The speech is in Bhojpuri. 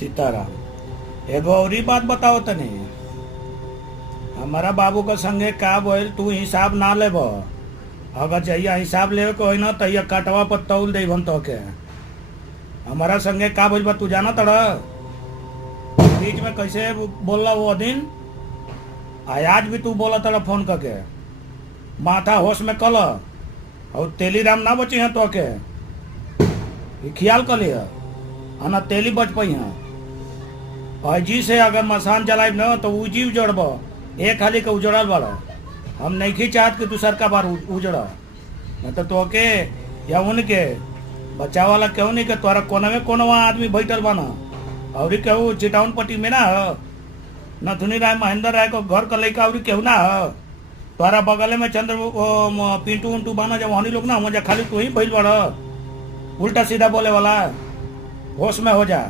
सीताराम। एगो औरी बात बताओ तनी। हमारा बाबू के संगे का बोल तू हिसाब ना लेब। अगर जहिया हिसाब लेवे के होई ना तहिया कटवा पर तौल दे हम तोके। हमारा संगे का बोल बा तू जाना तड़। बीच में कैसे बोलला वो दिन। आज भी तू बोला तड़ा फोन करके। माथा होश में कल और तेली राम ना बची हैं तोके। ख्याल कर लिया आना तेली बच पाई हैं। जी से अगर मसान जलाइब न तो उजी उजड़ब। एक हाली के उजड़ल बड़ा। हम नहीं चाहत कि तू सरका बार उजड़ न तो तोके या उनके बच्चा वाला केहू नहीं के तोरा कोनवा आदमी बैठल बना। और केहू चिटाउन पट्टी में ना हो नथुनी राय महेंद्र राय को घर का लड़का और केहू ना हो। तोरा बगल में चंद्र पिंटू उंटू बाना जब वही लोग ना हो जा खाली तू ही बैल बड़। उल्टा सीधा बोले वाला। होश में हो जा।